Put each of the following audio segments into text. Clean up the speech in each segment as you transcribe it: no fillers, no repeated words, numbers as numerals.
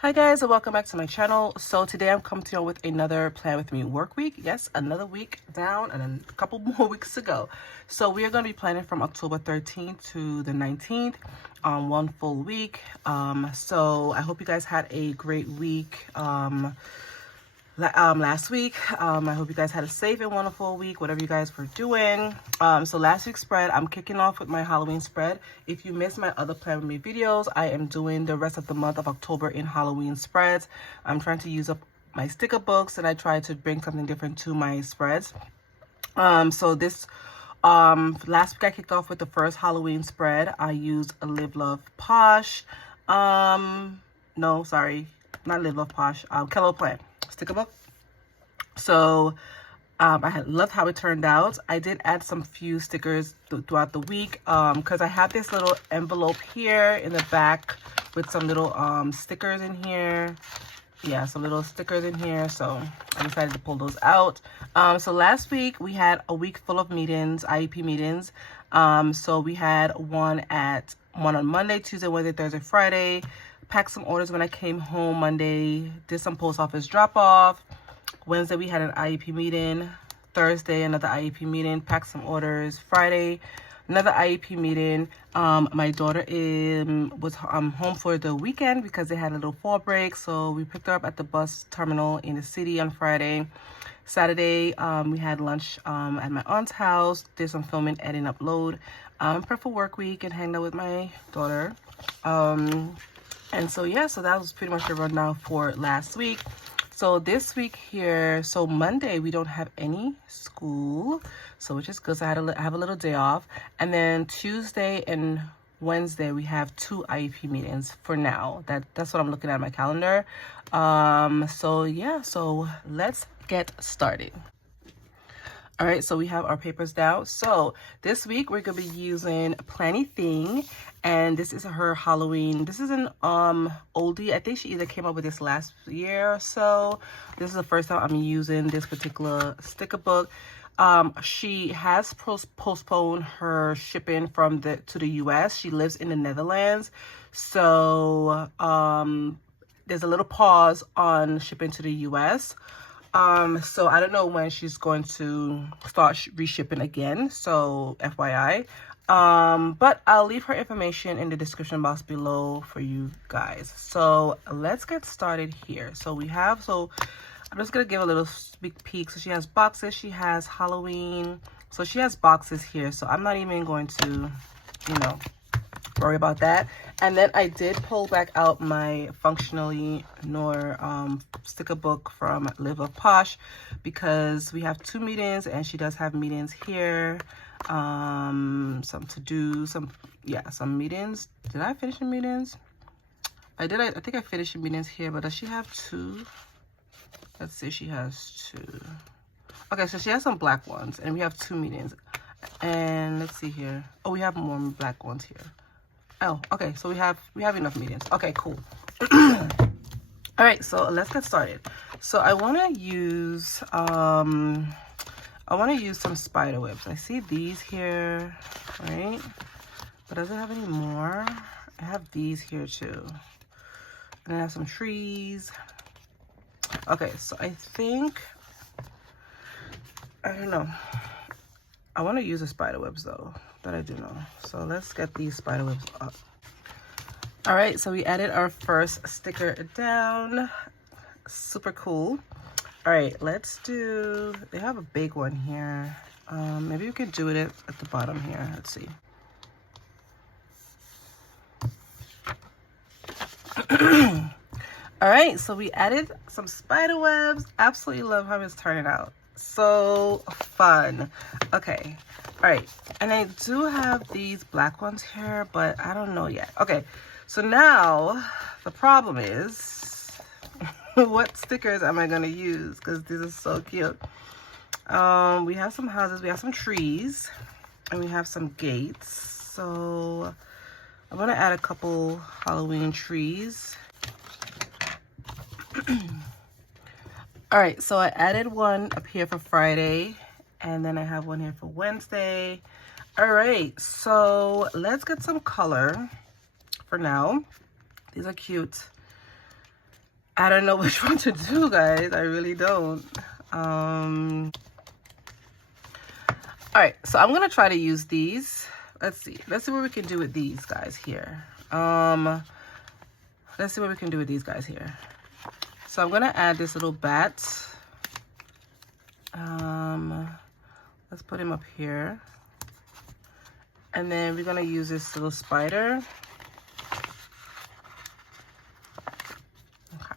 Hi guys, and welcome back to my channel. So today I'm coming to you with another Plan With Me work week. Yes, another week down and then a couple more weeks to go. So we are going to be planning from October 13th to the 19th, one full week. So I hope you guys had a great week. Last week. I hope you guys had a safe and wonderful week, whatever you guys were doing. So last week's spread, I'm kicking off with my Halloween spread. If you missed my other Plan With Me videos, I am doing the rest of the month of October in Halloween spreads. I'm trying to use up my sticker books and I try to bring something different to my spreads. Last week I kicked off with the first Halloween spread. I used a Live Love Posh. No, sorry, not Live Love Posh. Kello Plan sticker book. So I had loved how it turned out. I did add some few stickers throughout the week because I have this little envelope here in the back with some little stickers in here. Yeah, some little stickers in here, so I decided to pull those out. So last week we had a week full of meetings, IEP meetings. So we had one on Monday, Tuesday, Wednesday, Thursday, Friday. Packed some orders when I came home Monday. Did some post office drop off. Wednesday we had an IEP meeting. Thursday another IEP meeting. Packed some orders. Friday another IEP meeting. My daughter was home for the weekend because they had a little fall break. So we picked her up at the bus terminal in the city on Friday. Saturday, we had lunch at my aunt's house. Did some filming, editing, upload. Prep for work week and hanged out with my daughter. And so, yeah, so that was pretty much the rundown for last week. So this week here, so Monday, we don't have any school, so which is good. So I have a little day off. And then Tuesday and Wednesday, we have 2 IEP meetings for now. That's what I'm looking at on my calendar. So yeah, so let's get started. All right, so we have our papers down. So this week we're gonna be using Planny Thing, and this is her Halloween. This is an oldie. I think she either came up with this last year or so. This is the first time I'm using this particular sticker book. She has postponed her shipping to the US. She lives in the Netherlands, so there's a little pause on shipping to the US. So I don't know when she's going to start reshipping again, so FYI. But I'll leave her information in the description box below for you guys. So let's get started here. So I'm just gonna give a little sneak peek. So she has boxes, she has Halloween, so she has boxes here, so I'm not even going to, worry about that. And then I did pull back out my Functionally Noir sticker book from Live Love Posh because we have 2 meetings and she does have meetings here. Some to do, some meetings. Did I finish the meetings? I think I finished the meetings here, but does she have 2? Let's see, she has 2. Okay, so she has some black ones and we have 2 meetings. And let's see here. Oh, we have more black ones here. Oh, okay, so we have enough meetings. Okay, cool. All right, so let's get started. So I want to use some spider webs. I see these here, right? But does it have any more? I have these here too. And I have some trees. Okay, so I don't know. I want to use the spider webs though. That I do know. So let's get these spider webs up. All right, so we added our first sticker down. Super cool. All right, they have a big one here. Maybe we could do it at the bottom here. Let's see. All right, so we added some spider webs. Absolutely love how it's turning out. So fun. Okay, all right, and I do have these black ones here, but I don't know yet. Okay, so now the problem is what stickers am I gonna use, because this is so cute. We have some houses, we have some trees, and we have some gates. So I'm gonna add a couple Halloween trees. All right, so I added one up here for Friday, and then I have one here for Wednesday. All right, so let's get some color for now. These are cute. I don't know which one to do, guys. I really don't. All right, so I'm gonna try to use these. Let's see what we can do with these guys here. Let's see what we can do with these guys here. So I'm gonna add this little bat. Let's put him up here. And then we're gonna use this little spider. Okay.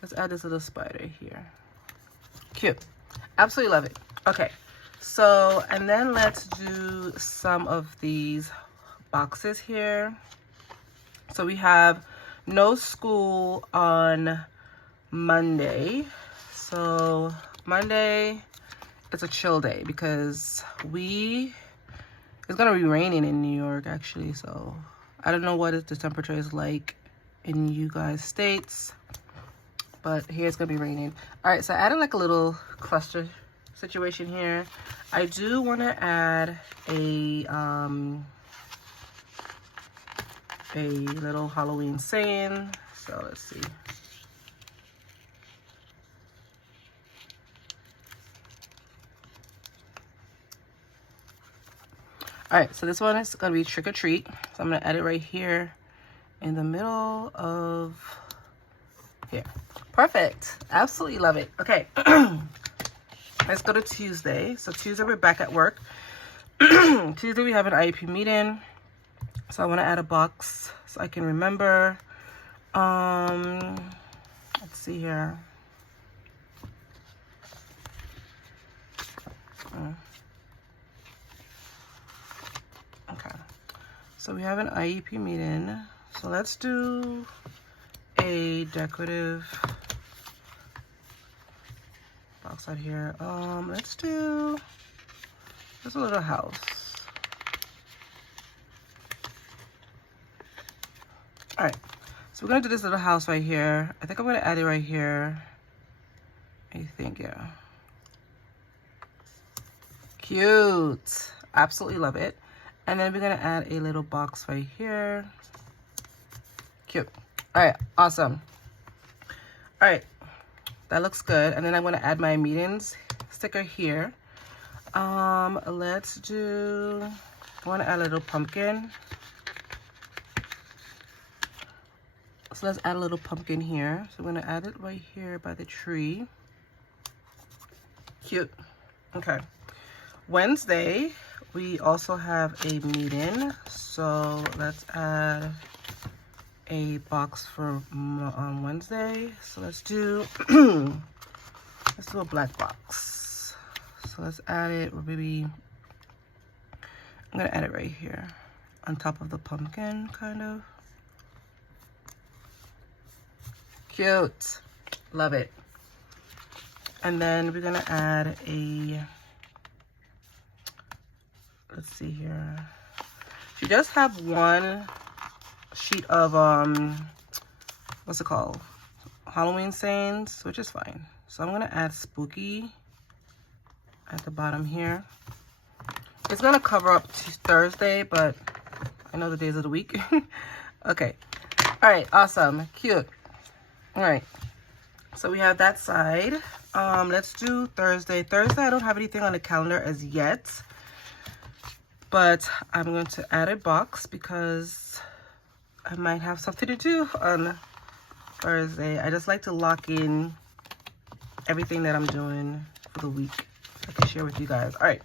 Let's add this little spider here. Cute. Absolutely love it. Okay. So, and then let's do some of these boxes here. So we have no school on Monday. So Monday, it's a chill day because it's gonna be raining in New York actually. So I don't know what the temperature is like in you guys' states, but here it's gonna be raining. All right, so I added like a little cluster situation here. I do want to add a little Halloween saying. So let's see. All right, so this one is gonna be trick or treat. So I'm gonna add it right here in the middle of here. Perfect. Absolutely love it. Okay. Let's go to Tuesday. So Tuesday we're back at work. Tuesday we have an IEP meeting. So I want to add a box so I can remember. Let's see here. Okay. So we have an IEP meeting. So let's do a decorative box out here. Let's do just a little house. All right, so we're gonna do this little house right here. I think I'm gonna add it right here. I think, yeah. Cute. Absolutely love it. And then we're gonna add a little box right here. Cute. All right, awesome. All right, that looks good. And then I'm gonna add my meetings sticker here. Let's do, I wanna add a little pumpkin. So let's add a little pumpkin here. So I'm gonna add it right here by the tree. Cute. Okay. Wednesday, we also have a meeting. So let's add a box for on Wednesday. So let's do let's do a black box. So let's add it, or maybe I'm gonna add it right here on top of the pumpkin, kind of. Cute. Love it. And then we're gonna add a, let's see here. If you just have one sheet of what's it called, Halloween sayings, which is fine. So I'm gonna add spooky at the bottom here. It's gonna cover up to Thursday, but I know the days of the week. Okay. All right, awesome. Cute. All right, so we have that side. Let's do Thursday. Thursday, I don't have anything on the calendar as yet, but I'm going to add a box because I might have something to do on Thursday. I just like to lock in everything that I'm doing for the week. I can share with you guys. All right,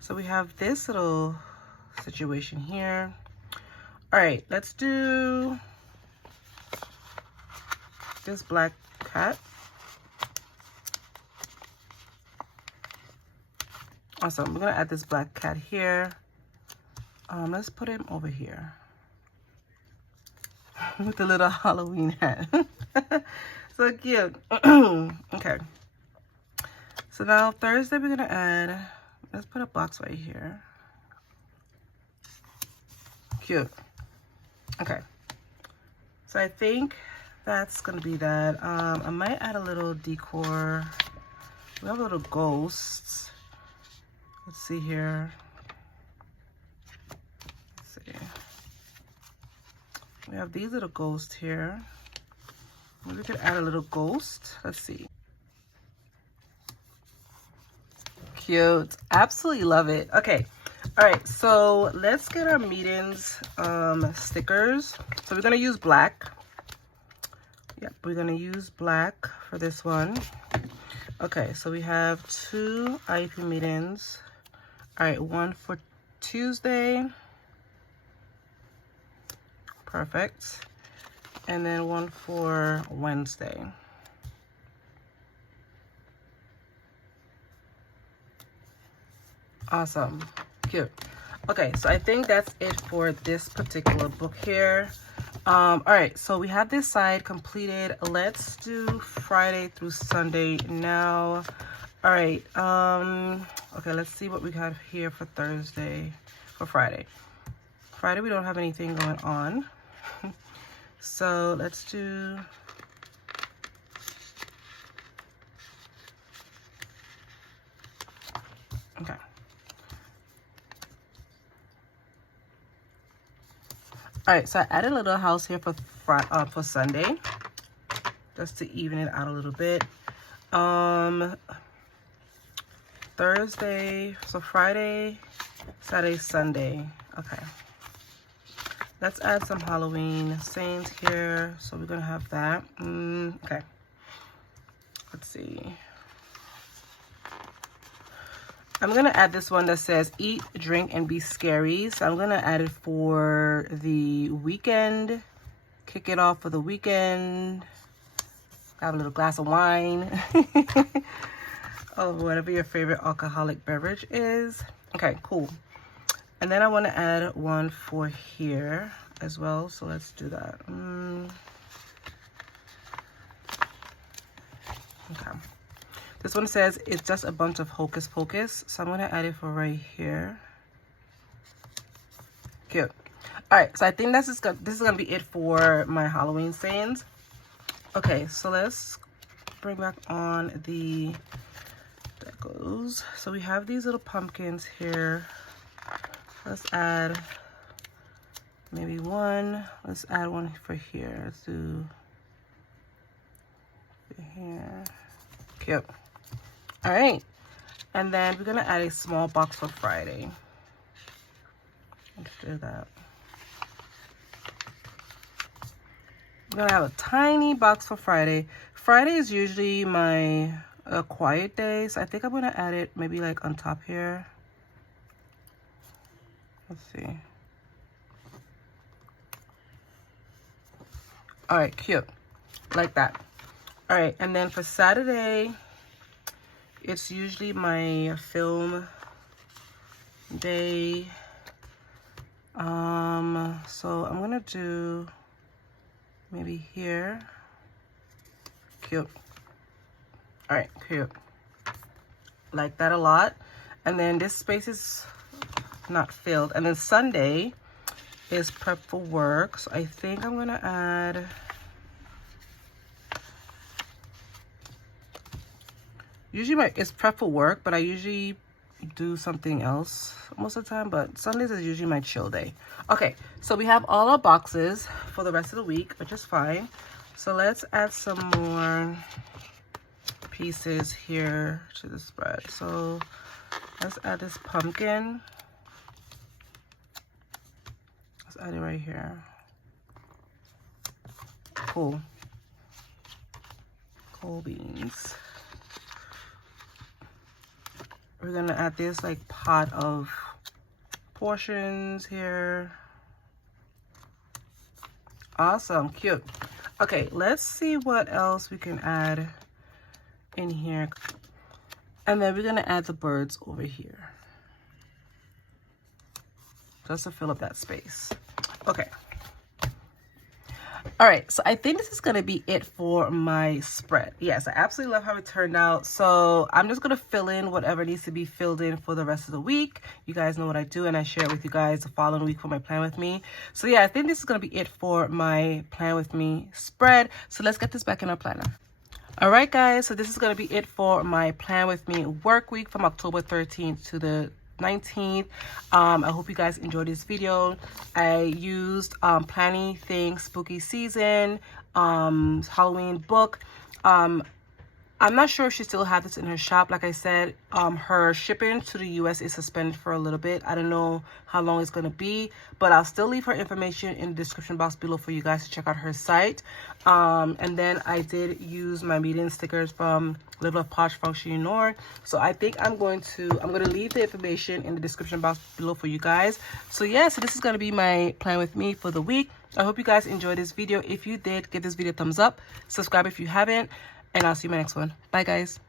so we have this little situation here. All right, let's do this black cat. Awesome. We're gonna add this black cat here. Let's put him over here with the little Halloween hat. So cute. Okay. So now Thursday we're gonna add, let's put a box right here. Cute. Okay. So I think that's gonna be that. I might add a little decor. We have little ghosts. Let's see here. Let's see. We have these little ghosts here. Maybe we could add a little ghost. Let's see. Cute. Absolutely love it. Okay. All right. So let's get our meetings stickers. So we're going to use black. Yep. We're going to use black for this one. Okay. So we have 2 IP meetings. All right. One for Tuesday. Perfect. And then one for Wednesday. Awesome. Cute. Okay, so I think that's it for this particular book here. All right, so we have this side completed. Let's do Friday through Sunday now. All right. Okay, let's see what we have here for Thursday, for Friday. Friday, we don't have anything going on. So let's do... Okay. All right, so I added a little house here for Sunday, just to even it out a little bit. Thursday, so Friday, Saturday, Sunday. Okay. Let's add some Halloween Saints here. So we're gonna have that. Okay. Let's see. I'm gonna add this one that says eat, drink, and be scary. So I'm gonna add it for the weekend. Kick it off for the weekend. Have a little glass of wine. Oh, whatever your favorite alcoholic beverage is. Okay, cool. And then I want to add one for here as well. So let's do that. Okay. This one says it's just a bunch of hocus pocus. So I'm going to add it for right here. Cute. All right. So I think this is going to be it for my Halloween sayings. Okay. So let's bring back on the decos. So we have these little pumpkins here. Let's add maybe one. Let's add one for here. Let's do here. Cute. All right. And then we're going to add a small box for Friday. Let's do that. We're going to have a tiny box for Friday. Friday is usually my quiet day. So I think I'm going to add it maybe like on top here. Let's see. All right, cute. Like that. All right, and then for Saturday, it's usually my film day. So I'm gonna do maybe here. Cute. All right, cute. Like that a lot. And then this space is not filled. And then Sunday is prep for work. So I think I'm gonna add usually it's prep for work, but I usually do something else most of the time, but Sundays is usually my chill day. Okay, so we have all our boxes for the rest of the week, which is fine. So let's add some more pieces here to the spread. So let's add this pumpkin. Let's add it right here. Cool. Cool beans. We're gonna add this like pot of portions here. Awesome, cute. Okay, let's see what else we can add in here. And then we're gonna add the birds over here, just to fill up that space. Okay. All right, so I think this is gonna be it for my spread. Yes, I absolutely love how it turned out. So I'm just gonna fill in whatever needs to be filled in for the rest of the week. You guys know what I do, and I share it with you guys the following week for my Plan With Me. So yeah, I think this is gonna be it for my Plan With Me spread. So let's get this back in our planner. All right, guys, so this is gonna be it for my Plan With Me work week from October 13th to the 13th-19th. I hope you guys enjoyed this video. I used Planning Things Spooky Season, Halloween book. I'm not sure if she still has this in her shop. Like I said, her shipping to the US is suspended for a little bit. I don't know how long it's going to be, but I'll still leave her information in the description box below for you guys to check out her site. And then I did use my medium stickers from Live Love Posh Function Nor. So I think I'm going to leave the information in the description box below for you guys. So yeah, so this is going to be my plan with me for the week. I hope you guys enjoyed this video. If you did, give this video a thumbs up. Subscribe if you haven't. And I'll see you in my next one. Bye, guys.